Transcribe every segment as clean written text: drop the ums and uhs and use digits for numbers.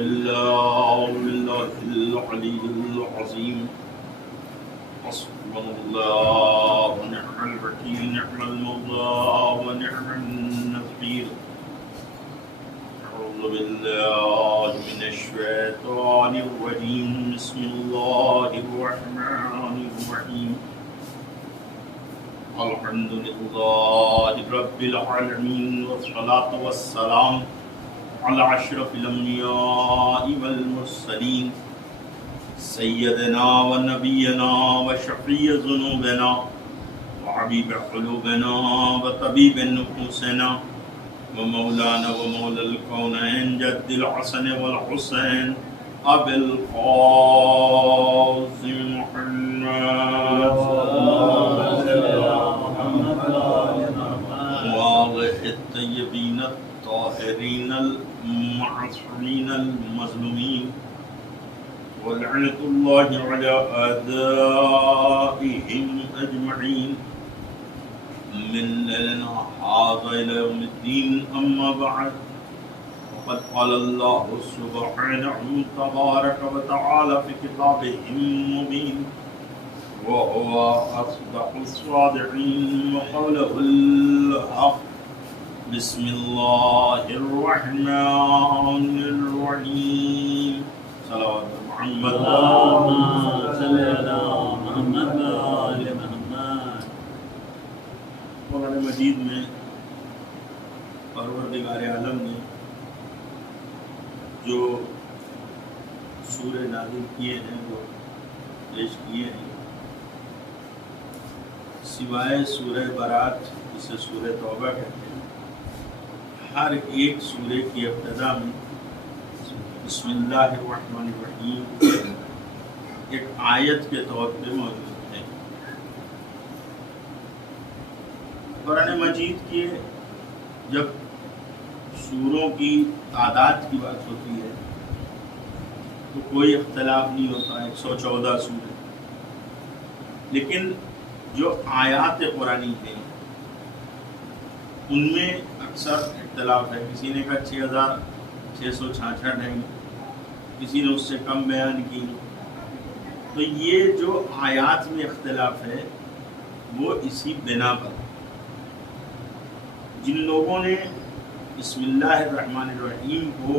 بالله العلي العظيم. حسبنا الله ونعم الوكيل، نعم المولى ونعم النصير. أعوذ بالله من الشيطان الرجيم. بسم الله الرحمن الرحيم. الحمد لله رب العالمين، والصلاة والسلام على أشرف الأنبياء والمرسلين، سيدنا ونبينا وشفيع ذنوبنا وحبيب قلوبنا وطبيب نفوسنا ومولانا ومولى الكونين جد الحسن والحسين أبي القاسم محمد وآله الطيبين الطاهرين المعصومين المظلومين، ولعنة الله على أعدائهم أجمعين من ليلنا هذا إلى يوم الدين. أما بعد، وقد قال الله سبحانه تبارك وتعالى في كتابه المبين، وهو أصدق الصادقين وقوله الحق. بسم الله الرحمن الرحيم. صلوات محمد اللهم صل على محمد وآل محمد. قرآن مجید میں پروردگار عالم نے جو سورہ نازل کیے ہیں، جو پیش کیے ہیں، سوائے سورہ برات جسے سورہ توبہ کہتے ہیں، ہر ایک سورہ کی ابتدا میں بسم اللہ الرحمن الرحیم ایک آیت کے طور پہ موجود ہے۔ قرآن مجید کے جب سوروں کی تعداد کی بات ہوتی ہے تو کوئی اختلاف نہیں ہوتا، 114 سورے، لیکن جو آیات قرآنی ہیں ان میں اکثر اختلاف ہے۔ کسی نے کہا 6666 ہے، کسی نے اس سے کم بیان کی۔ تو یہ جو آیات میں اختلاف ہے وہ اسی بنا پر، جن لوگوں نے بسم اللہ الرحمن الرحیم کو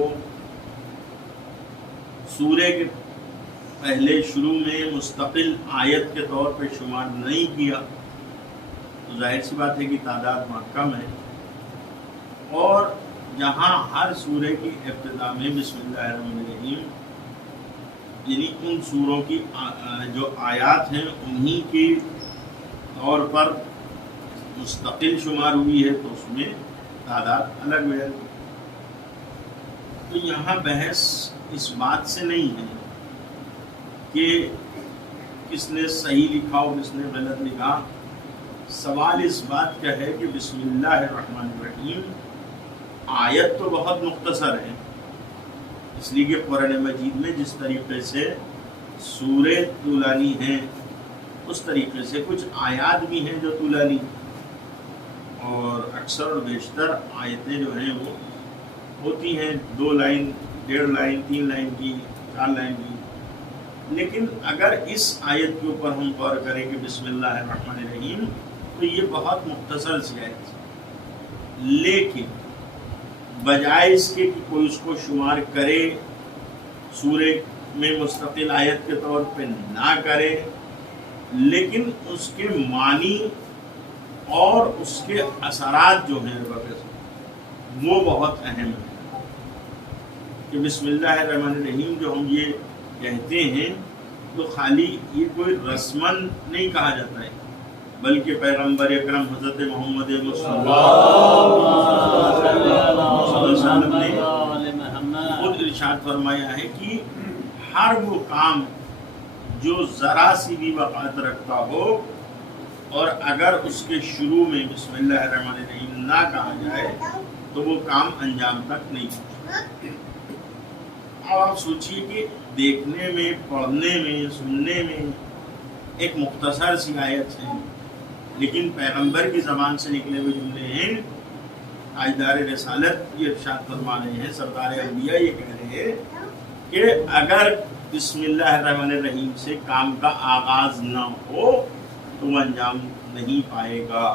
سورہ کے پہلے شروع میں مستقل آیت کے طور پہ شمار نہیں کیا، تو ظاہر سی بات ہے کہ تعداد وہاں کم ہے۔ اور جہاں ہر سورہ کی ابتدا میں بسم اللہ الرحمن الرحیم، یعنی ان سوروں کی جو آیات ہیں انہی کے طور پر مستقل شمار ہوئی ہے، تو اس میں تعداد الگ ہے۔ تو یہاں بحث اس بات سے نہیں ہے کہ کس نے صحیح لکھا ہو کس نے غلط لکھا، سوال اس بات کا ہے کہ بسم اللہ الرحمن الرحیم آیت تو بہت مختصر ہے، اس لیے کہ قرآن مجید میں جس طریقے سے سورے طولانی ہیں اس طریقے سے کچھ آیات بھی ہیں جو طولانی، اور اکثر اور بیشتر آیتیں جو ہیں وہ ہوتی ہیں 2 لائن، 1.5 لائن، 3 لائن کی، 4 لائن کی۔ لیکن اگر اس آیت کے اوپر ہم غور کریں کہ بسم اللہ الرحمن الرحیم، تو یہ بہت مختصر سی آیت ہے، لیکن بجائے اس کے کہ کوئی اس کو شمار کرے سورہ میں مستقل آیت کے طور پہ نہ کرے، لیکن اس کے معنی اور اس کے اثرات جو ہیں وہ بہت اہم ہیں۔ کہ بسم اللہ الرحمن الرحیم جو ہم یہ کہتے ہیں تو خالی یہ کوئی رسمن نہیں کہا جاتا ہے، بلکہ پیغمبر اکرم حضرت محمد مصطفیٰ صلی اللہ علیہ وسلم نے خود ارشاد فرمایا ہے کہ ہر وہ کام جو ذرا سی بھی وقعت رکھتا ہو اور اگر اس کے شروع میں بسم اللہ الرحمن الرحیم نہ کہا جائے تو وہ کام انجام تک نہیں پہنچتا۔ اب آپ سوچئے کہ دیکھنے میں، پڑھنے میں، سننے میں ایک مختصر سی آیت ہے، لیکن پیغمبر کی زبان سے نکلے ہوئے جملے ہیں۔ تاجدار رسالت یہ ارشاد فرما رہے ہیں، سردار انبیاء یہ کہہ رہے ہیں کہ اگر بسم اللہ الرحمن الرحیم سے کام کا آغاز نہ ہو تو وہ انجام نہیں پائے گا۔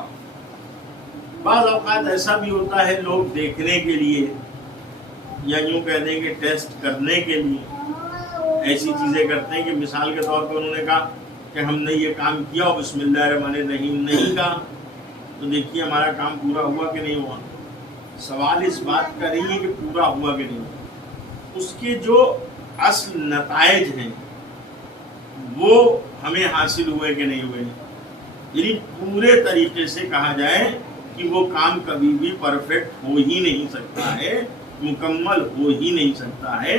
بعض اوقات ایسا بھی ہوتا ہے لوگ دیکھنے کے لیے یا یوں کہہ دیں کہ ٹیسٹ کرنے کے لیے ایسی چیزیں کرتے ہیں کہ مثال کے طور پر انہوں نے کہا کہ ہم نے یہ کام کیا اور بسم اللہ الرحمن الرحیم نہیں کہا تو دیکھیے ہمارا کام پورا ہوا کہ نہیں ہوا۔ سوال اس بات کا نہیں ہے کہ پورا ہوا کہ نہیں ہوا، اس کے جو اصل نتائج ہیں وہ ہمیں حاصل ہوئے کہ نہیں ہوئے۔ یعنی پورے طریقے سے کہا جائے کہ وہ کام کبھی بھی پرفیکٹ ہو ہی نہیں سکتا ہے، مکمل ہو ہی نہیں سکتا ہے،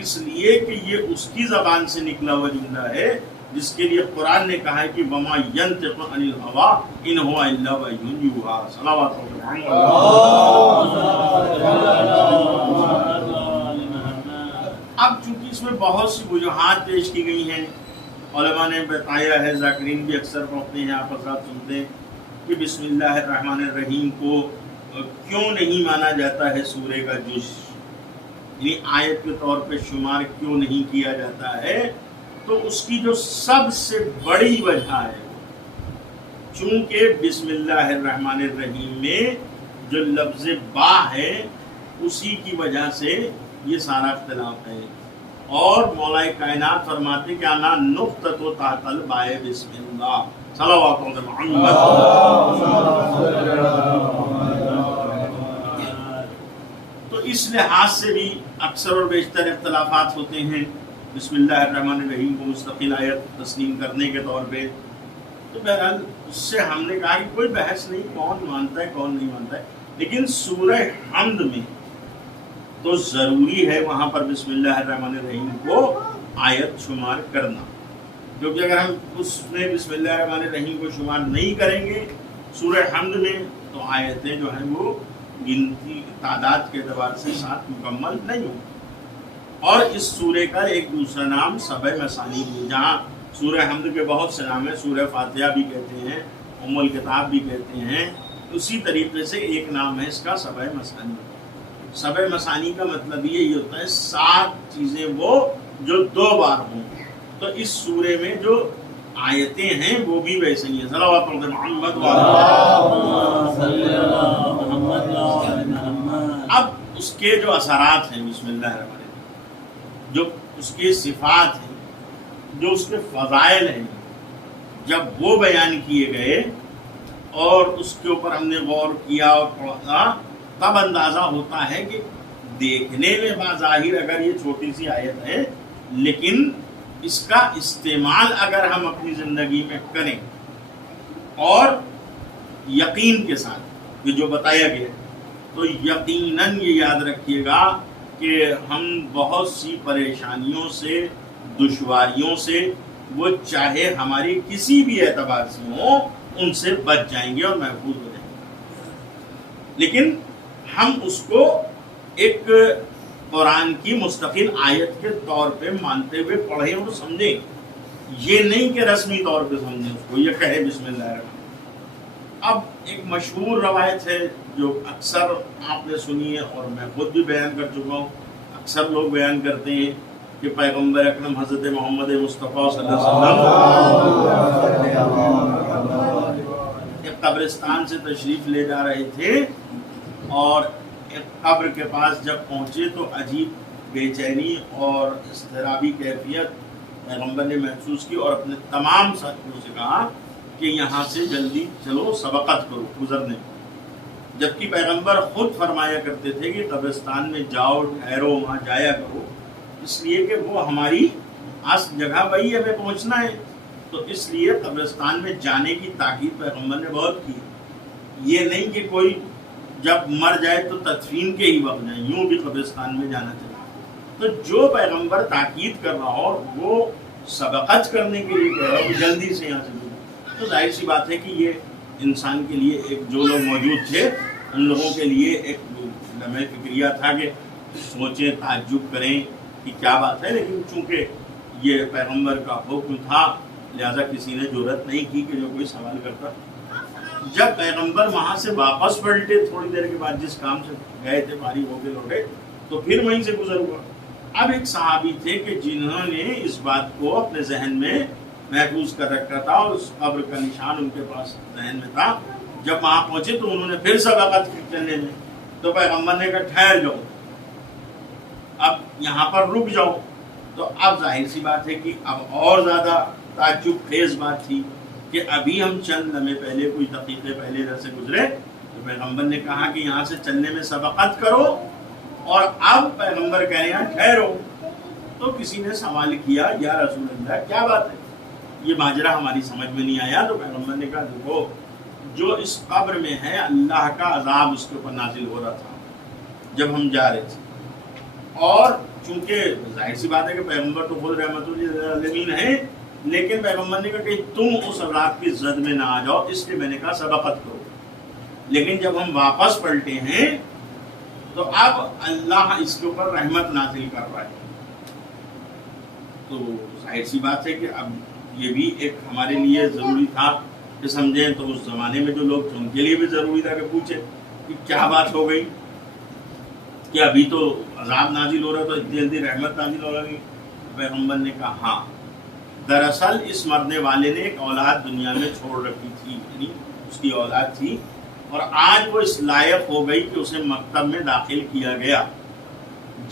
اس لیے کہ یہ اس کی زبان سے نکلا ہوا جملہ ہے جس کے لیے قرآن نے کہا ہے کہ وَمَا يَنْطِقُ عَنِ الْهَوَىٰ إِنْ هُوَ إِلَّا وَحْيٌ يُوحَىٰ۔ صلوات اب چونکہ اس میں بہت سی وجوہات پیش کی گئی ہیں، علماء نے بتایا ہے، ذاکرین بھی اکثر پڑھتے ہیں، آپ حضرات سنتے ہیں کہ بسم اللہ الرحمن الرحیم کو کیوں نہیں مانا جاتا ہے سورہ کا جز، یعنی آیت کے طور پہ شمار کیوں نہیں کیا جاتا ہے، تو اس کی جو سب سے بڑی وجہ ہے چونکہ بسم اللہ الرحمن الرحیم میں جو لفظ با ہے اسی کی وجہ سے یہ سارا اختلاف ہے، اور مولا کائنات فرماتے کہ انا نقطۃ تحت البائے بسم اللہ۔ صلوات محمد۔ تو اس لحاظ سے بھی اکثر اور بیشتر اختلافات ہوتے ہیں بسم اللہ الرحمن الرحیم کو مستقل آیت تسلیم کرنے کے طور پہ۔ تو بہرحال اس سے ہم نے کہا کہ کوئی بحث نہیں، کون مانتا ہے کون نہیں مانتا ہے، لیکن سورہ حمد میں تو ضروری ہے وہاں پر بسم اللہ الرحمن الرحیم کو آیت شمار کرنا، کیونکہ اگر ہم اس میں بسم اللہ الرحمن الرحیم کو شمار نہیں کریں گے سورہ حمد میں تو آیتیں جو ہیں وہ گنتی تعداد کے اعتبار سے ساتھ مکمل نہیں ہوں۔ اور اس سورہ کا ایک دوسرا نام سبع مثانی ہے، جہاں سورہ حمد کے بہت سے نام ہیں، سورہ فاتحہ بھی کہتے ہیں، ام الکتاب بھی کہتے ہیں، اسی طریقے سے ایک نام ہے اس کا سبع مثانی۔ سبع مثانی کا مطلب یہ ہوتا ہے 7 چیزیں وہ جو 2 بار ہوں، تو اس سورے میں جو آیتیں ہیں وہ بھی ویسے ہی ہیں۔ صلوات محمد اب اس کے جو اثرات ہیں بسم اللہ الرحمن الرحیم، جو اس کے صفات ہیں، جو اس کے فضائل ہیں، جب وہ بیان کیے گئے اور اس کے اوپر ہم نے غور کیا اور پڑھا تب اندازہ ہوتا ہے کہ دیکھنے میں بظاہر اگر یہ چھوٹی سی آیت ہے لیکن اس کا استعمال اگر ہم اپنی زندگی میں کریں اور یقین کے ساتھ یہ جو بتایا گیا تو یقیناً یہ یاد رکھیے گا کہ ہم بہت سی پریشانیوں سے، دشواریوں سے، وہ چاہے ہماری کسی بھی اعتبار سے ہوں، ان سے بچ جائیں گے اور محفوظ ہو جائیں گے، لیکن ہم اس کو ایک قرآن کی مستقل آیت کے طور پہ مانتے ہوئے پڑھیں اور سمجھیں، یہ نہیں کہ رسمی طور پہ سمجھیں اس کو، یہ کہے بسم اللہ الرحمن۔ اب ایک مشہور روایت ہے جو اکثر آپ نے سنی ہے اور میں خود بھی بیان کر چکا ہوں، اکثر لوگ بیان کرتے ہیں کہ پیغمبر اکرم حضرت محمد مصطفیٰ صلی اللہ علیہ وسلم ایک قبرستان سے تشریف لے جا رہے تھے اور ایک قبر کے پاس جب پہنچے تو عجیب بے چینی اور اضطرابی کیفیت پیغمبر نے محسوس کی اور اپنے تمام ساتھیوں سے کہا کہ یہاں سے جلدی چلو، سبقت کرو گزرنے، جبکہ پیغمبر خود فرمایا کرتے تھے کہ قبرستان میں جاؤ، ٹھہرو، وہاں جایا کرو، اس لیے کہ وہ ہماری اصل جگہ وہی ہمیں پہنچنا ہے، تو اس لیے قبرستان میں جانے کی تاکید پیغمبر نے بہت کی۔ یہ نہیں کہ کوئی جب مر جائے تو تدفین کے ہی وقت جائیں، یوں بھی قبرستان میں جانا چاہیے۔ تو جو پیغمبر تاکید کر رہا ہو وہ سبقت کرنے کے لیے کہہ رہا ہو کہ جلدی سے یہاں سے دور، تو ظاہر سی بات ہے کہ یہ انسان کے لیے ایک جو لوگ موجود تھے ان لوگوں کے لیے ایک لمحہ فکریہ تھا کہ سوچیں، تعجب کریں کہ کیا بات ہے، لیکن چونکہ یہ پیغمبر کا حکم تھا لہذا کسی نے جرأت نہیں کی کہ جو کوئی سوال کرتا۔ جب پیغمبر وہاں سے واپس پلٹے تھوڑی دیر کے بعد، جس کام سے گئے تھے فارغ ہو کے لوٹے، تو پھر وہیں سے گزر ہوا۔ اب ایک صحابی تھے کہ جنہوں نے اس بات کو اپنے ذہن میں محفوظ کر رکھا تھا اور اس قبر کا نشان ان کے پاس ذہن میں تھا. جب وہاں پہنچے تو انہوں نے پھر سبقت کی چلنے میں. تو پیغمبر نے کہا ٹھہر جاؤ, اب یہاں پر رک جاؤ. تو اب ظاہر سی بات ہے کہ اب اور زیادہ تعجب خیز بات تھی کہ ابھی ہم چند لمحے پہلے, کچھ دقیقے پہلے ادھر سے گزرے تو پیغمبر نے کہا کہ یہاں سے چلنے میں سبقت کرو, اور اب پیغمبر کہہ رہے ہیں ٹھہرو. تو کسی نے سوال کیا یا رسول اللہ کیا بات ہے, یہ ماجرا ہماری سمجھ میں نہیں آیا. تو پیغمبر نے کہا دیکھو جو اس قبر میں ہے اللہ کا عذاب اس کے اوپر نازل ہو رہا تھا جب ہم جا رہے تھے, اور چونکہ ظاہر سی بات ہے کہ پیغمبر تو خود رحمت للعالمین ہیں, لیکن پیغمبر نے کہا کہ تم اس عذاب کی زد میں نہ آ جاؤ, اس لیے میں نے کہا سبقت کرو. لیکن جب ہم واپس پلٹے ہیں تو اب اللہ اس کے اوپر رحمت نازل کر رہا ہے. تو ظاہر سی بات ہے کہ اب یہ بھی ایک ہمارے لیے ضروری تھا کہ سمجھیں. تو اس زمانے میں جو لوگ تھے ان کے لیے بھی ضروری تھا کہ پوچھیں کہ کیا بات ہو گئی کہ ابھی تو عذاب نازل ہو رہا تو اتنی جلدی رحمت نازل ہو رہی. پیغمبر نے کہا ہاں, دراصل اس مرنے والے نے ایک اولاد دنیا میں چھوڑ رکھی تھی, یعنی اس کی اولاد تھی, اور آج وہ اس لائق ہو گئی کہ اسے مکتب میں داخل کیا گیا.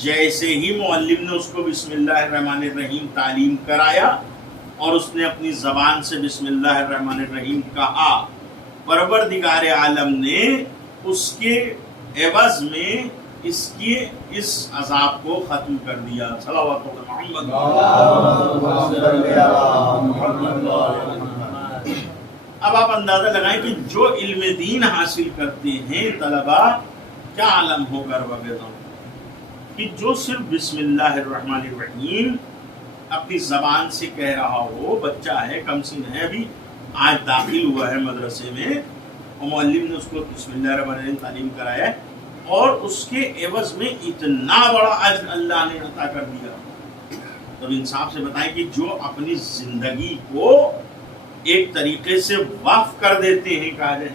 جیسے ہی معلم نے اس کو بسم اللہ الرحمن الرحیم تعلیم کرایا اور اس نے اپنی زبان سے بسم اللہ الرحمن الرحیم کہا, پروردگار عالم نے اس کے عوض میں اس عذاب کو ختم کر دیا. صلوات محمد. اب آپ اندازہ لگائیں کہ جو علم دین حاصل کرتے ہیں طلبہ, کیا عالم ہوگا وغیرہ, کہ جو صرف بسم اللہ الرحمن الرحیم اپنی زبان سے کہہ رہا ہو, بچہ ہے کم سن ہے, ابھی آج داخل ہوا ہے مدرسے میں اور معلم نے اس کو بسم اللہ الرحمن الرحیم تعلیم کرایا ہے, اور اس کے عوض میں اتنا بڑا اجر اللہ نے عطا کر دیا. تو انصاف سے بتائیں کہ جو اپنی زندگی کو ایک طریقے سے وقف کر دیتے ہیں, کہا جائے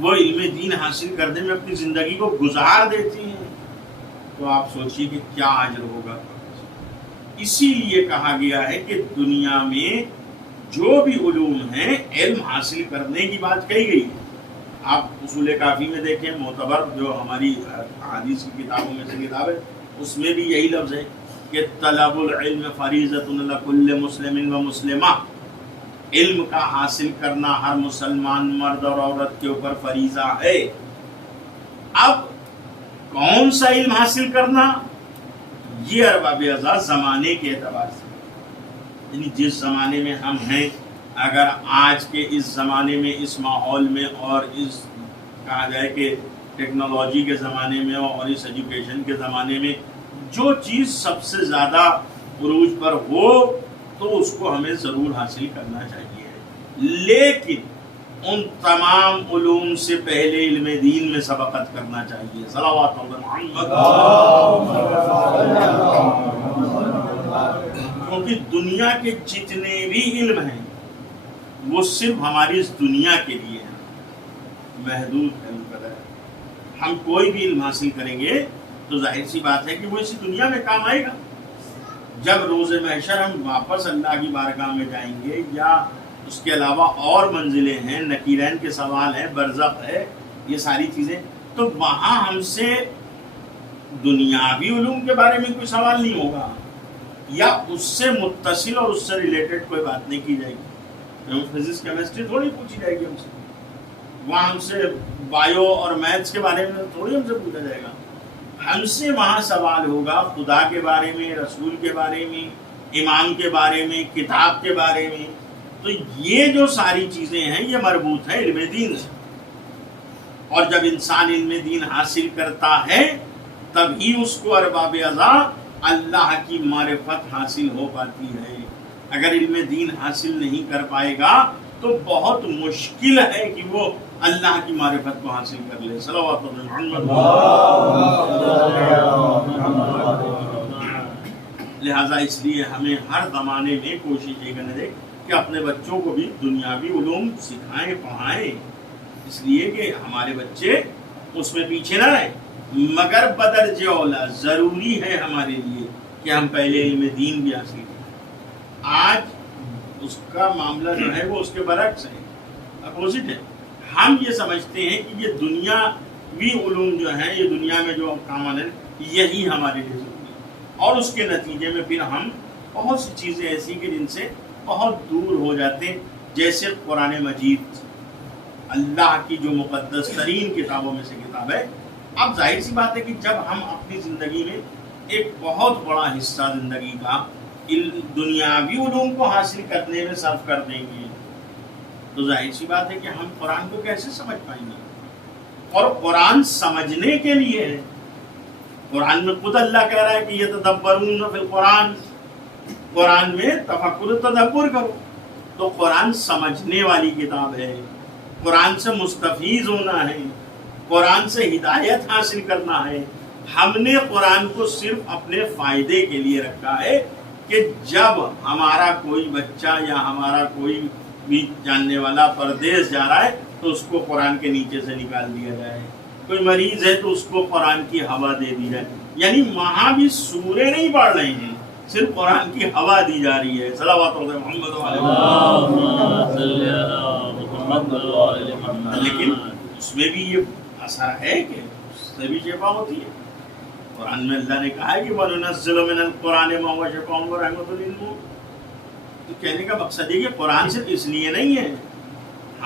وہ علم دین حاصل کرنے میں اپنی زندگی کو گزار دیتے ہیں, تو آپ سوچئے کہ کیا اجر ہوگا. اسی لیے کہا گیا ہے کہ دنیا میں جو بھی علوم ہیں علم حاصل کرنے کی بات کہی گئی. آپ اصول کافی میں دیکھیں, معتبر جو ہماری حدیث کی کتابوں میں سے کتاب ہے, اس میں بھی یہی لفظ ہے کہ طلب العلم فریضۃ علی کل مسلم و مسلمہ, علم کا حاصل کرنا ہر مسلمان مرد اور عورت کے اوپر فریضہ ہے. اب کون سا علم حاصل کرنا, یہ ارباب اعزاز زمانے کے اعتبار سے, یعنی جس زمانے میں ہم ہیں, اگر آج کے اس زمانے میں اس ماحول میں اور اس کہا جائے کہ ٹیکنالوجی کے زمانے میں اور اس ایجوکیشن کے زمانے میں جو چیز سب سے زیادہ عروج پر ہو تو اس کو ہمیں ضرور حاصل کرنا چاہیے, لیکن ان تمام علوم سے پہلے علم دین میں سبقت کرنا چاہیے. صلوات محمد. کیونکہ دنیا کے جتنے بھی علم ہیں وہ صرف ہماری اس دنیا کے لیے ہیں, محدود ہے, مقدر ہے. ہم کوئی بھی علم حاصل کریں گے تو ظاہر سی بات ہے کہ وہ اسی دنیا میں کام آئے گا. جب روز محشر ہم واپس اللہ کی بارگاہ میں جائیں گے, یا اس کے علاوہ اور منزلیں ہیں, نکیرین کے سوال ہیں, برزخ ہے, یہ ساری چیزیں, تو وہاں ہم سے دنیاوی علوم کے بارے میں کوئی سوال نہیں ہوگا, یا اس سے متصل اور اس سے ریلیٹڈ کوئی بات نہیں کی جائے گی. فزکس کیمسٹری تھوڑی پوچھی جائے گی ہم سے, وہاں ہم سے بایو اور میتھس کے بارے میں تھوڑی ہم سے پوچھا جائے گا. ہم سے وہاں سوال ہوگا خدا کے بارے میں, رسول کے بارے میں, امام کے بارے میں, کتاب کے بارے میں. تو یہ جو ساری چیزیں ہیں یہ مربوط ہے علم دین سے, اور جب انسان علم دین حاصل کرتا ہے تبھی اس کو ارباب اعضاء اللہ کی معرفت حاصل ہو پاتی ہے. اگر علم دین حاصل نہیں کر پائے گا تو بہت مشکل ہے کہ وہ اللہ کی معرفت کو حاصل کر لے. صلوات محمد. لہذا اس لیے ہمیں ہر زمانے میں کوشش یہ کرنے دے کہ اپنے بچوں کو بھی دنیاوی علوم سکھائیں, پڑھائیں, اس لیے کہ ہمارے بچے اس میں پیچھے نہ رہیں. مگر بدرجہ اولا ضروری ہے ہمارے لیے کہ ہم پہلے علم دین بھی حاصل کریں۔ آج اس کا معاملہ جو ہے وہ اس کے برعکس ہے، اپوزٹ ہے۔ ہم یہ سمجھتے ہیں کہ یہ دنیاوی علوم جو ہیں، یہ دنیا میں جو کام آنے یہی ہمارے لیے ضروری ہے، اور اس کے نتیجے میں پھر ہم بہت سی چیزیں ایسی کہ جن سے بہت دور ہو جاتے ہیں، جیسے قرآن مجید اللہ کی جو مقدس ترین کتابوں میں سے کتاب ہے۔ اب ظاہر سی بات ہے کہ جب ہم اپنی زندگی میں ایک بہت بڑا حصہ زندگی کا دنیاوی علوم کو حاصل کرنے میں صرف کر دیں گے تو ظاہر سی بات ہے کہ ہم قرآن کو کیسے سمجھ پائیں گے؟ اور قرآن سمجھنے کے لیے ہے۔ قرآن میں خود اللہ کہہ رہا ہے کہ یتدبرون فی القرآن، قرآن میں تفکر و تدبر کرو۔ تو قرآن سمجھنے والی کتاب ہے، قرآن سے مستفیض ہونا ہے، قرآن سے ہدایت حاصل کرنا ہے۔ ہم نے قرآن کو صرف اپنے فائدے کے لیے رکھا ہے کہ جب ہمارا کوئی بچہ یا ہمارا کوئی بھی جاننے والا پردیس جا رہا ہے تو اس کو قرآن کے نیچے سے نکال دیا جائے، کوئی مریض ہے تو اس کو قرآن کی ہوا دے دی جائے۔ یعنی وہاں بھی سورے نہیں پڑھ رہے ہیں، صرف قرآن کی ہوا دی جا رہی ہے۔ صلوات محمد لیکن اس میں بھی یہ اثر ہے کہ اس سے بھی شفا ہوتی ہے۔ قرآن میں اللہ نے کہا ہے کہ وَنُنَزِّلُ مِنَ الْقُرْآنِ مَا هُوَ شِفَاءٌ وَرَحْمَةٌ لِلْمُؤْمِنِينَ۔ تو کہنے کا مقصد یہ کہ قرآن صرف اس لیے نہیں ہے،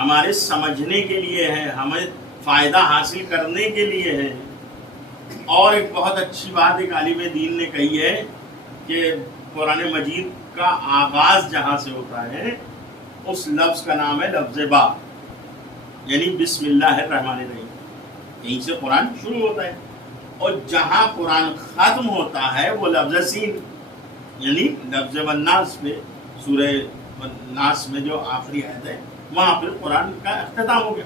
ہمارے سمجھنے کے لیے ہے، ہمیں فائدہ حاصل کرنے کے لیے ہے۔ اور ایک بہت اچھی بات ایک عالم دین نے کہی ہے کہ قرآن مجید کا آغاز جہاں سے ہوتا ہے اس لفظ کا نام ہے لفظ با، یعنی بسم اللہ الرحمن الرحیم، یہیں سے قرآن شروع ہوتا ہے۔ اور جہاں قرآن ختم ہوتا ہے وہ لفظ سین، یعنی لفظ والناس میں، سورہ والناس میں جو آخری آیت ہے وہاں پھر قرآن کا اختتام ہو گیا۔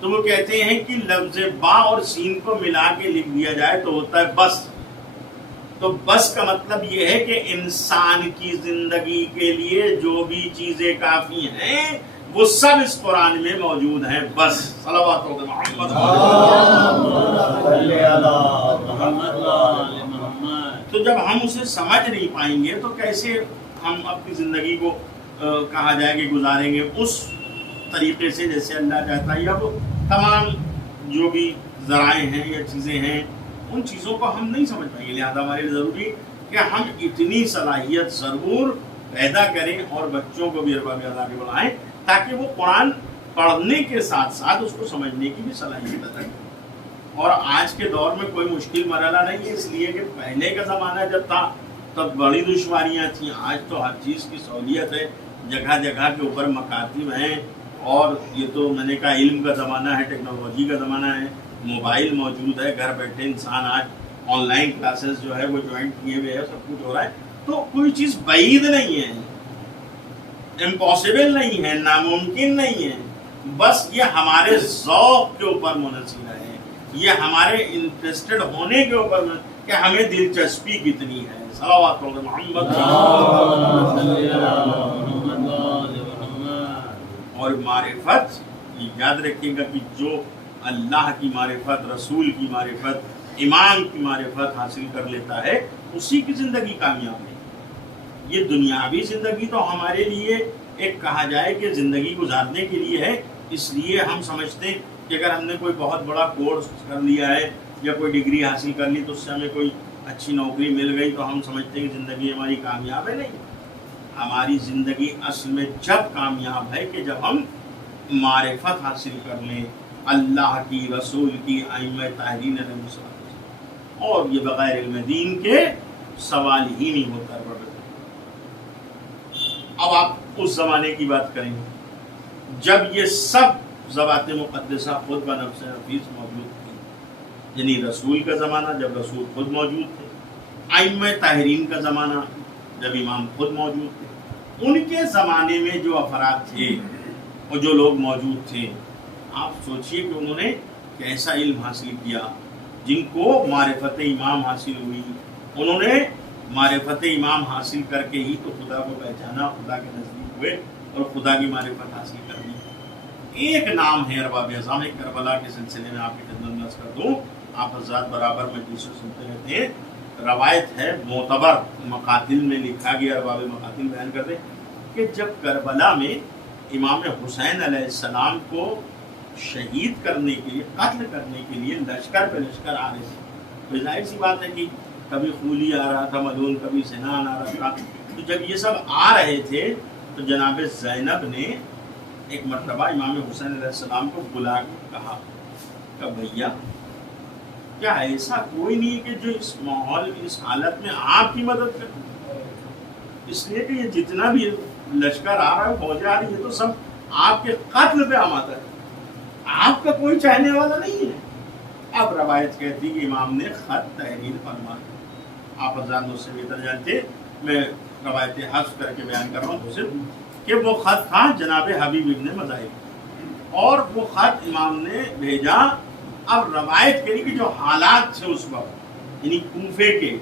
تو وہ کہتے ہیں کہ لفظ با اور سین کو ملا کے لکھ دیا جائے تو ہوتا ہے بس۔ تو بس کا مطلب یہ ہے کہ انسان کی زندگی کے لیے جو بھی چیزیں کافی ہیں وہ سب اس قرآن میں موجود ہیں۔ بس صلوات محمد۔ تو جب ہم اسے سمجھ نہیں پائیں گے تو کیسے ہم اپنی زندگی کو کہا جائے کہ گزاریں گے اس طریقے سے جیسے اللہ چاہتا ہے۔ اب تمام جو بھی ذرائع ہیں یا چیزیں ہیں ان چیزوں کو ہم نہیں سمجھ پائیں گے، لہذا ہمارے لیے ضروری کہ ہم اتنی صلاحیت ضرور پیدا کریں اور بچوں کو بھی ارباب آگے بڑھائیں تاکہ وہ قرآن پڑھنے کے ساتھ ساتھ اس کو سمجھنے کی بھی صلاحیت ادا کریں۔ اور آج کے دور میں کوئی مشکل مرحلہ نہیں ہے، اس لیے کہ پہلے کا زمانہ جب تھا تب بڑی دشواریاں تھیں، آج تو ہر چیز کی سہولیت ہے، جگہ جگہ کے اوپر مکاتب ہیں، اور یہ تو میں نے کہا علم کا زمانہ ہے، ٹیکنالوجی کا زمانہ ہے، موبائل موجود ہے، گھر بیٹھے انسان آج آن لائن کلاسز جو ہے وہ جوائن کیے ہوئے ہے، سب کچھ ہو رہا ہے۔ تو کوئی چیز بعید نہیں ہے، امپاسبل نہیں ہے، ناممکن نہیں ہے، بس یہ ہمارے ذوق کے اوپر منحصر ہے، یہ ہمارے انٹرسٹڈ ہونے کے اوپر کہ ہمیں دلچسپی کتنی ہے۔ صلوات محمد۔ اور معرفت یہ یاد رکھیے گا کہ جو اللہ کی معرفت، رسول کی معرفت، امام کی معرفت حاصل کر لیتا ہے اسی کی زندگی کامیاب ہے۔ یہ دنیاوی زندگی تو ہمارے لیے ایک کہا جائے کہ زندگی گزارنے کے لیے ہے، اس لیے ہم سمجھتے ہیں کہ اگر ہم نے کوئی بہت بڑا کورس کر لیا ہے یا کوئی ڈگری حاصل کر لی تو اس سے ہمیں کوئی اچھی نوکری مل گئی تو ہم سمجھتے ہیں کہ زندگی ہماری کامیاب ہے۔ نہیں، ہماری زندگی اصل میں جب کامیاب ہے کہ جب ہم معرفت حاصل کر لیں اللہ کی، رسول کی، ائمہ طاہرین علیہ السلام، اور یہ بغیر علم دین کے سوال ہی نہیں ہوتا۔ اب آپ اس زمانے کی بات کریں جب یہ سب ذوات مقدسہ خود بنفس نفیس موجود تھی، یعنی رسول کا زمانہ جب رسول خود موجود تھے، ائمہ طاہرین کا زمانہ جب امام خود موجود تھے، ان کے زمانے میں جو افراد تھے اور جو لوگ موجود تھے، آپ سوچئے کہ انہوں نے کیسا علم حاصل کیا۔ جن کو معرفت امام حاصل ہوئی، انہوں نے معرفت امام حاصل کر کے ہی تو خدا کو پہچانا، خدا کے نزدیک ہوئے اور خدا کی معرفت حاصل کر دی۔ ایک نام ہے ارباب اعظم، ایک کربلا کے سلسلے میں آپ کی خدمت میں عرض کر دوں آپ حضرات برابر مجلسوں سنتے رہتے ہیں، روایت ہے معتبر مقاتل میں لکھا گیا، ارباب مقاتل بیان کرتے کہ جب کربلا میں امام حسین علیہ السلام کو شہید کرنے کے لیے، قتل کرنے کے لیے لشکر پہ لشکر آ رہے تھے، تو ظاہر سی بات ہے کہ کبھی خولی آ رہا تھا ملون، کبھی سنان آ رہا تھا، تو جب یہ سب آ رہے تھے تو جناب زینب نے ایک مرتبہ امام حسین علیہ السلام کو بلا کے کہا کہ بھیا کیا ایسا کوئی نہیں کہ جو اس ماحول اس حالت میں آپ کی مدد کرے؟ اس لیے کہ یہ جتنا بھی لشکر آ رہا ہے، فوجیں آ رہی ہے، تو سب آپ کے قتل پہ آمادہ ہے، آپ کا کوئی چاہنے والا نہیں ہے۔ اب روایت کہتی کہ امام نے خط تحریر فرما، آپ حضرات مجھ سے بہتر جانتے، میں روایت حذف کر کے بیان کر رہا ہوں صرف کہ وہ خط تھا جناب حبیب ابن مظاہر، اور وہ خط امام نے بھیجا۔ اب روایت کہی کہ جو حالات تھے اس وقت، یعنی کوفے کے،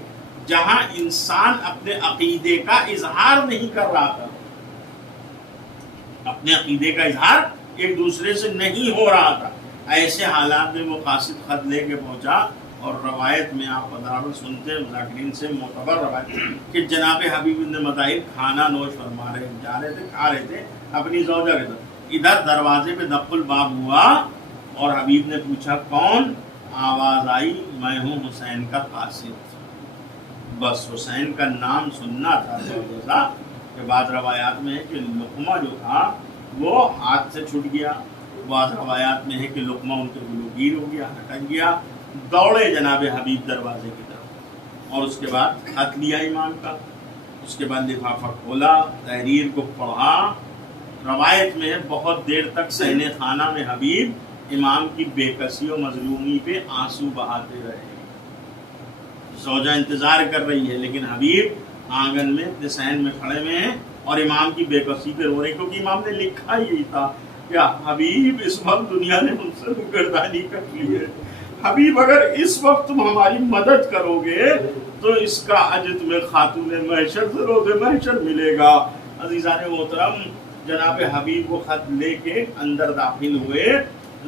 جہاں انسان اپنے عقیدے کا اظہار نہیں کر رہا تھا، اپنے عقیدے کا اظہار ایک دوسرے سے نہیں ہو رہا تھا، ایسے حالات میں وہ قاصد خط لے کے پہنچا، اور روایت میں آپ برابر سنتے ہیں مذاکرین سے معتبر روایت کہ جناب حبیب بن مظاہر کھانا نوش فرما رہے، جا رہے تھے، کھا رہے تھے اپنی زوجہ کے ساتھ، ادھر دروازے پہ دق الباب ہوا اور حبیب نے پوچھا کون؟ آواز آئی میں ہوں حسین کا قاصد۔ بس حسین کا نام سننا تھا، جیسا کہ بعض روایات میں ہے کہ لقمہ جو تھا وہ ہاتھ سے چھوٹ گیا، بعض روایات میں ہے کہ لقمہ ان کے گلوگیر ہو گیا، ہٹک گیا، دوڑے جناب حبیب دروازے کی طرف، اور اس کے بعد خط لیا امام کا، اس کے بعد لفافہ کھولا، تحریر کو پڑھا۔ روایت میں بہت دیر تک صحن خانہ میں حبیب امام کی بے کسی و مظلومی پہ آنسو بہاتے رہے، زوجہ انتظار کر رہی ہے لیکن حبیب آنگن میں اپنے صحن میں کھڑے ہوئے ہیں اور امام کی بے کسی پہ رو رہے، کیونکہ امام نے لکھا یہی تھا کہ حبیب اس وقت دنیا نے ہم سے گردانی کر لی ہے، حبیب اگر اس وقت تم ہماری مدد کرو گے تو اس کا اجر تمہیں خاتون محشر سے روز محشر ملے گا۔ عزیزان محترم، جناب حبیب وہ خط لے کے اندر داخل ہوئے،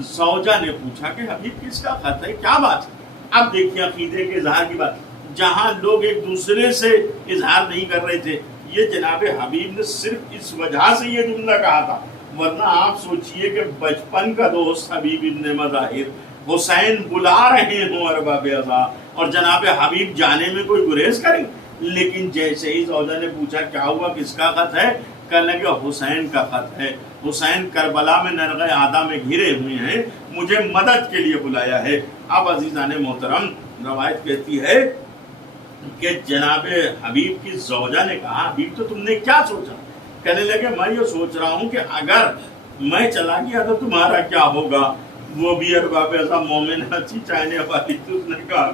زوجہ نے پوچھا کہ حبیب کس کا خط ہے، کیا بات ہے؟ اب دیکھیے عقیدے کے اظہار کی بات، جہاں لوگ ایک دوسرے سے اظہار نہیں کر رہے تھے، یہ جناب حبیب نے صرف اس وجہ سے یہ جملہ کہا تھا، ورنہ آپ سوچئے کہ بچپن کا دوست حبیب ابن مظاہر حسین بلا رہے ہوں ارباب عزا اور جناب حبیب جانے میں کوئی گریز کریں، لیکن جیسے ہی زوجہ نے پوچھا کیا ہوا، کس کا خط ہے، کہنے لگے حسین کا خط ہے، حسین کربلا میں نرغ آدھا میں گھرے ہوئے ہیں، مجھے مدد کے لیے بلایا ہے۔ اب عزیزان محترم، روایت کہتی ہے کہ جناب حبیب کی زوجہ نے کہا حبیب تو تم نے کیا سوچا؟ کہنے لگے میں یہ سوچ رہا ہوں کہ اگر میں چلا گیا تو تمہارا کیا ہوگا؟ وہ بھی ارباب ایسا مومن اچھی چاہنے والی تھی، اس نے کہا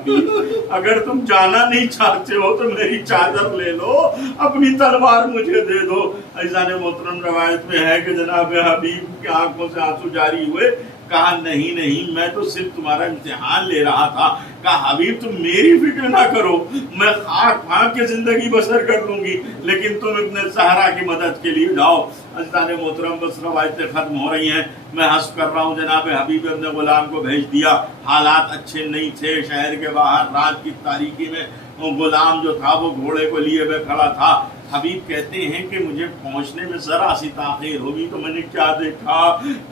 اگر تم جانا نہیں چاہتے ہو تو میری چادر لے لو، اپنی تلوار مجھے دے دو۔ عزیزان محترم، روایت میں ہے کہ جناب حبیب کی آنکھوں سے آنسو جاری ہوئے، کہا نہیں نہیں میں تو صرف تمہارا امتحان لے رہا تھا، کہا حبیب تم میری فکر نہ کرو، میں خاک پھانک کے زندگی بسر کر لوں گی، لیکن تم ابن زہرا کی مدد کے لیے جاؤ۔ عزیزان محترم، بس روایتیں ختم ہو رہی ہیں، میں حذف کر رہا ہوں، جناب حبیب اپنے غلام کو بھیج دیا، حالات اچھے نہیں تھے، شہر کے باہر رات کی تاریکی میں وہ غلام جو تھا وہ گھوڑے کو لیے ہوئے کھڑا تھا۔ حبیب کہتے ہیں کہ مجھے پہنچنے میں ذرا سی تاخیر ہوگی تو میں نے کیا دیکھا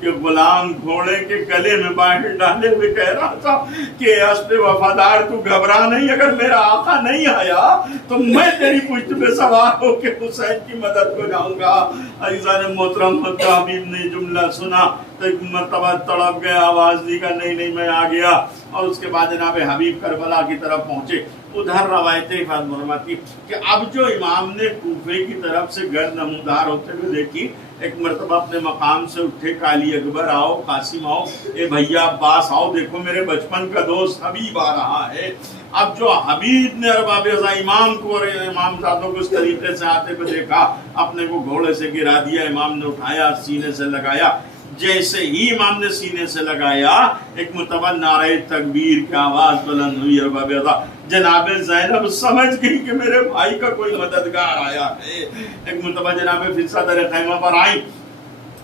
کہ غلام گھوڑے کے گلے میں بانڈ ڈالے ہوئے کہہ رہا تھا کہ اسب وفادار تو گھبرا نہیں، اگر میرا آقا نہیں آیا تو میں تیری پشت پہ سوار ہو کے حسین کی مدد کو جاؤں گا۔ عزیزان محترم، حبیب نے جملہ سنا تو ایک مرتبہ تڑپ گیا، آواز دی کہ نہیں نہیں میں آ گیا، اور اس کے بعد جناب حبیب کربلا کی طرف پہنچے۔ ادھر روایتیں فرماتی کہ اب جو امام نے کوفے کی طرف سے گرد نمودار ہوتے ہوئے دیکھی، ایک مرتبہ اپنے مقام سے اٹھے، کالی اکبر آؤ، قاسم آؤ، اے بھیا عباس آؤ، دیکھو میرے بچپن کا دوست حبیب آ رہا ہے۔ اب جو حبیب نے ارباب عزا امام کو اور امام زادوں کو اس طریقے سے آتے ہوئے دیکھا، اپنے کو گھوڑے سے گرا دیا، امام نے اٹھایا، سینے سے لگایا۔ جیسے ہی امام نے سینے سے لگایا، ایک مرتبہ نعرہ تکبیر کی آواز بلند ہوئی، ارباب عزا جناب زینب سمجھ گئی کہ میرے بھائی کا کوئی مددگار آیا ہے۔ ایک مرتبہ جناب پھر صدر خیمہ پر آئی،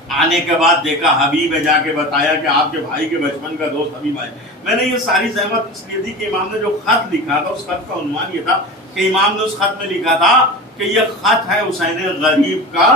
آنے کے بعد دیکھا حبیب ہے، جا کے بتایا کہ آپ کے بھائی کے بچپن کا دوست حبیب آئے۔ میں نے یہ ساری زحمت اس لیے دی کہ امام نے جو خط لکھا تھا اس خط کا عنوان یہ تھا کہ امام نے اس خط میں لکھا تھا کہ یہ خط ہے حسین غریب کا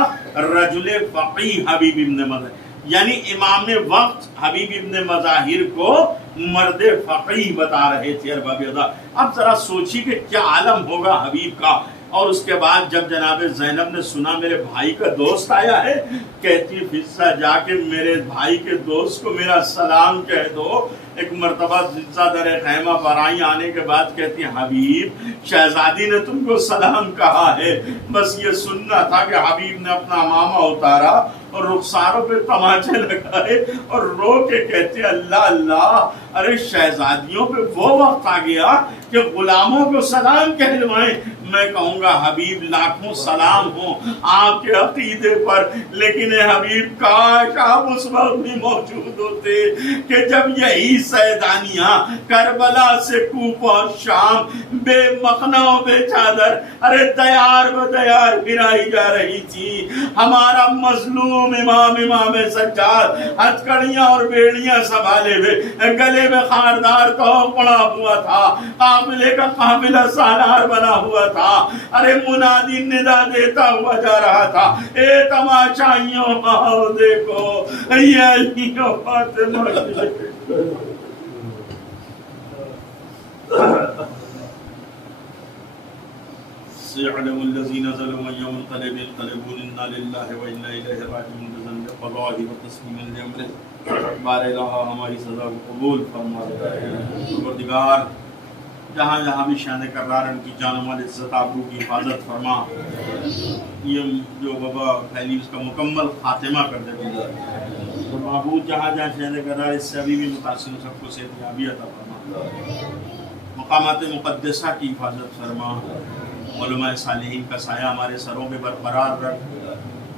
رجل فقیہ حبیب ابن مظاہر، یعنی امام وقت حبیب ابن مظاہر کو مرد فقیہ بتا رہے تھے ارباب ادا۔ اب ذرا سوچی کہ کیا عالم ہوگا حبیب کا۔ اور اس کے بعد جب جناب زینب نے سنا میرے بھائی کا دوست آیا ہے، کہتی فضہ جا کے میرے بھائی کے دوست کو میرا سلام کہہ دو۔ ایک مرتبہ فضہ در خیمہ پر آئی، آنے کے بعد کہتی حبیب شہزادی نے تم کو سلام کہا ہے، بس یہ سننا تھا کہ حبیب نے اپنا عمامہ اتارا اور رخساروں پہ تماچے لگائے اور رو کے کہتے اللہ اللہ، ارے شہزادیوں پہ وہ وقت آ گیا کہ غلاموں کو سلام کہلوائیں۔ میں کہوں گا حبیب لاکھوں سلام ہوں آپ کے عقیدے پر، لیکن اے حبیب کاش آپ اس وقت بھی موجود ہوتے کہ جب یہی سیدانیاں کربلا سے کوفہ شام بے مخنا و بے چادر ارے دیار و دیار پھرائی جا رہی تھی۔ ہمارا مظلوم امام سجاد ہتھکڑیاں اور بیڑیاں سنبھالے ہوئے، گلے میں خاردار توپ پڑا ہوا تھا، قافلے کا قافلہ سالار بنا ہوا تھا، ارے منادی ندا دیتا ہوا جا رہا تھا، اے تماشائیوں آؤ دیکھو یہ علی و فاطمہ سيعلم الذين ظلموا يوم القلب ينقلبون انا لله وانا اليه راجعون بذنب قضائه وتسليما لامره بار الہ ہماری سزا کو قبول فرما۔ پروردگار جہاں جہاں بھی شان کرار ان کی جان و مال عزت آبرو کی حفاظت فرما، یہ جو وبا پھیلی اس کا مکمل خاتمہ کر دے اور معبود جہاں جہاں شان کرار اس سے ابھی بھی متاثر سب کو صحت یابی عطا فرما، مقامات مقدسہ کی حفاظت فرما، علماء صالحین کا سایہ ہمارے سروں پہ برقرار رکھ،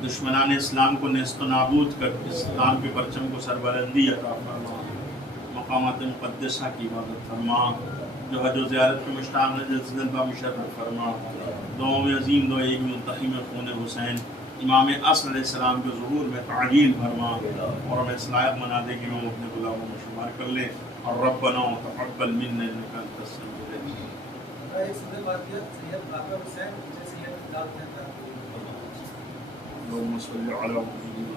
دشمنان اسلام کو نیست و نابود کر اسلام کے پرچم کو سربلندی عطا فرما، مقامات مقدسہ کی حفاظت فرما، جو حج و زیارت کے مشتاق ہیں جلسہ طلبہ مشرف فرما، دعاؤں میں عظیم دعا ایک منتخب خون حسین امام اصل علیہ السلام کے ظہور میں تعجیل فرما اور ہمیں اس لائق بنا دے کہ ہم اپنے غلاموں میں شمار کر لیں، اور ربنا تقبل منا انک انت السمیع العلیم۔ ایک سندھ بات کیا سید باقر حسین جیسے یہ دعوت دیتا ہے اللهم صل على محمد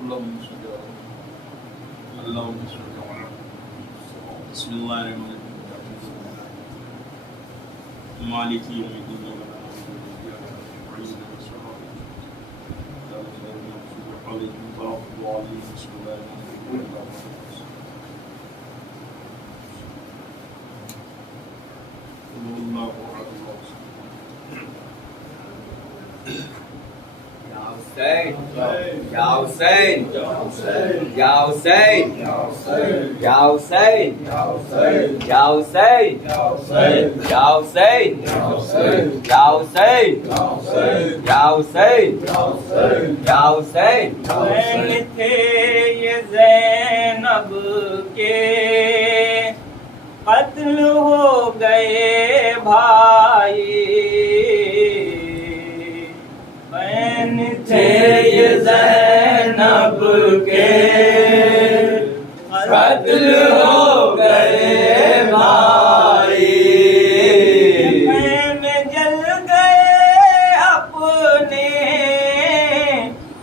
اللهم صل على محمد اللهم صل على محمد بسم الله الرحمن الرحيم مالك يوم الدين Ya Hussein, Ya Hussein, Ya Hussein, Ya Hussein, Ya Hussein, Ya Hussein, Ya Hussein, Ya Hussein, Ya Hussein, Ya Hussein, Ya Hussein, Ya Hussein, Ya Hussein, Ya Hussein, Ya Hussein, بہن تھے یہ زینب کے قتل ہو گئے بھائی، بہن تھے یہ زینب کے قتل ہو گئے بھائی، میں جل گئے اپنے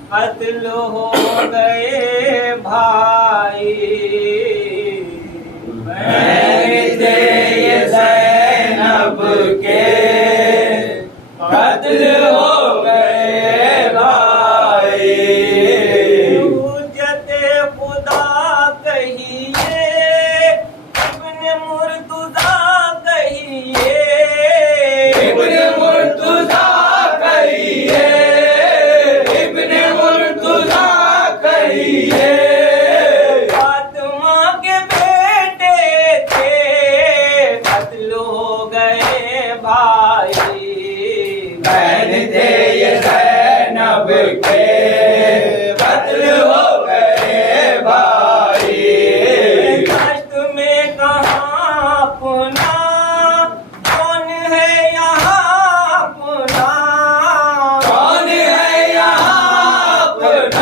قتل ہو گئے بھائی، بہن تھے یہ زینب کے قتل ہو گئے بھائی، حجت خدا کہیے ابن مرتضیٰ کہیے، ابن مرتضیٰ کہیے، ابن مرتضیٰ کہیے، فاطمہ کے بیٹے تھے قتل ہو گئے بھائی، بہن تھے یہ زینب کے قتل ہو گئے بھائی، دشت میں کہاں اپنا کون ہے یہاں اپنا، کون ہے یہاں اپنا،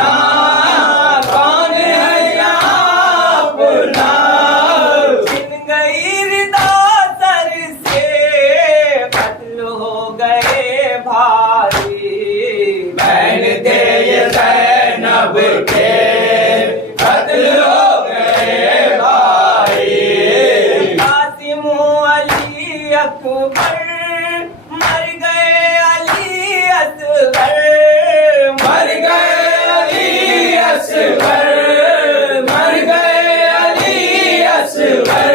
کے قتل ہو گئے بھائی قاسم علی اکبر مر گئے علی اصغر مر گئے علی اصغر مر گئے علی اصغر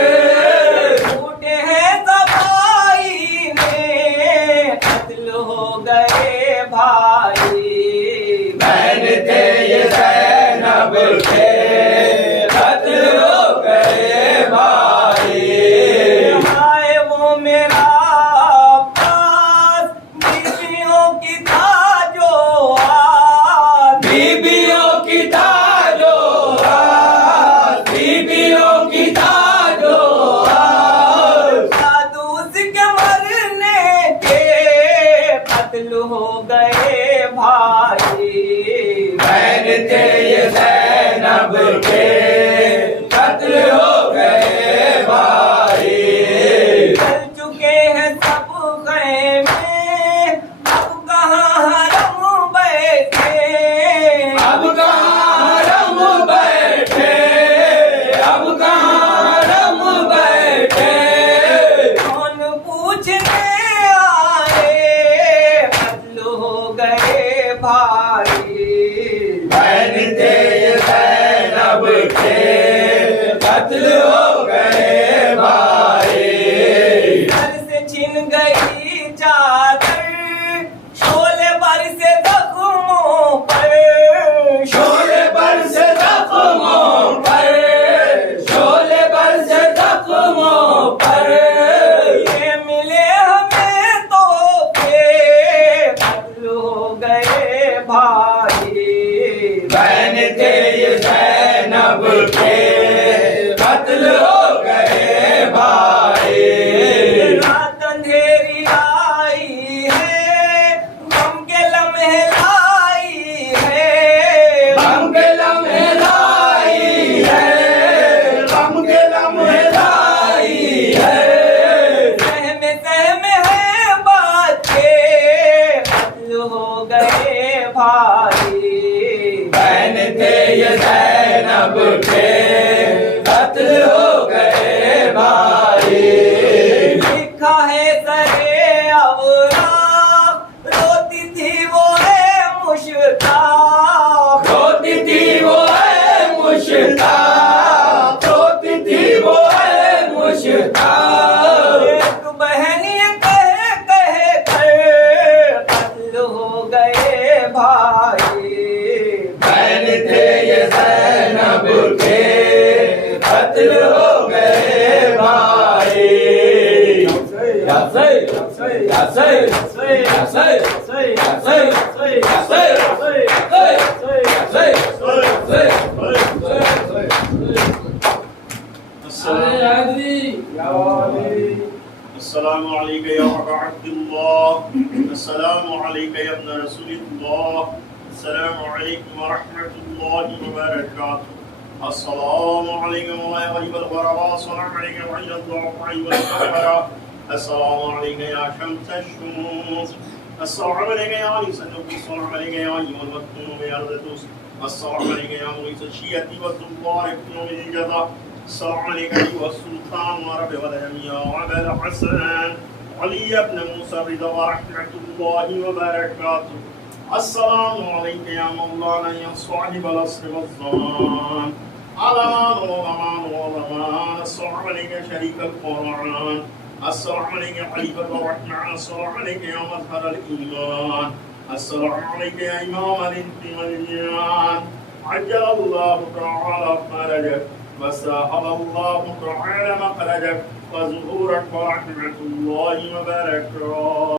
ٹوٹے ہیں صفائی میں قتل ہو گئے بھائی بہن تھے یہ زینب کے قتل ہو گئے بھائی ہائے وہ میرا عباس بیویوں کی تھا جو آس بیویوں کی تھا جو آس بیویوں کی تھا جو آس اس کے مرنے کے قتل ہو گئے بھائی بہن تھے یہ زینب کے قتل ہو گئے بھائی چل چکے ہیں سب خیمے اب کہاں حرم بیٹھے اب کہاں حرم بیٹھے اب کہاں حرم بیٹھے کون پوچھنے آئے قتل ہو گئے بھائی بہن تھے یہ زینب کے قتل ہو گئے بھائی گھر سے چھن گئی چادر شعلے پر سے زخموں پر شعلے پر سے زخموں پر شعلے پر سے زخموں پر یہ ملے ہمیں تحفے قتل ہو گئے بھائی بہن تھے یہ زینب کے قتل ہو گئے بھائی رات اندھیری آئی ہے غم کے لمحے لائی ہے غم کے لمحے لائی ہے غم کے لمحے لائی ہے سہم سہم ہے بچے قتل ہو گئے بھائی بہن تھے یہ زینب کے قتل ہو گئے بھائی لکھا ہے سرے اوراق روتی تھی وہ ہے مشتاق روتی تھی وہ ہے مشتاق روتی تھی وہ ہے مشتاق ایک بہن یہ کہہ کر قتل ہو گئے بھائی بہن تھے یہ زینب کے قتل ہو گئے بھائی یا سید یا سید یا سید یا سید یا سید السلام علیکم یا ابا عبد اللہ السلام علیکم یا ابن رسول اللہ السلام علیکم ورحمۃ اللہ وبرکاتہ السلام علیکم یا غریب الغرباء السلام علیکم یا الضعفاء والفقراء السلام علیکم یا شمس الشموس السلام علیکم یا علی النبی السلام علیکم یا ایوب المکتوم یا الردوس السلام علیکم یا مغیث الشیعة والدبار ابن الجزا السلام علیکم ایوہ السلطان ورب والہم یا عبد الحسن علی ابن موسیٰ رضا ورحمۃ اللہ وبرکاتہ السلام علیکم یا مولانا یا صاحب العصر والزمان الامان وضمان وضمان السلام علیکم شریک القرآن السلام علیکم خلیفۃ الرحمن السلام علیکم یا مظہر الایمان السلام علیکم یا امام الانس والجان عجل اللہ تعالی فرجک وسهل الله تعالى مخرجك وظهورك ورحمة الله وبركاته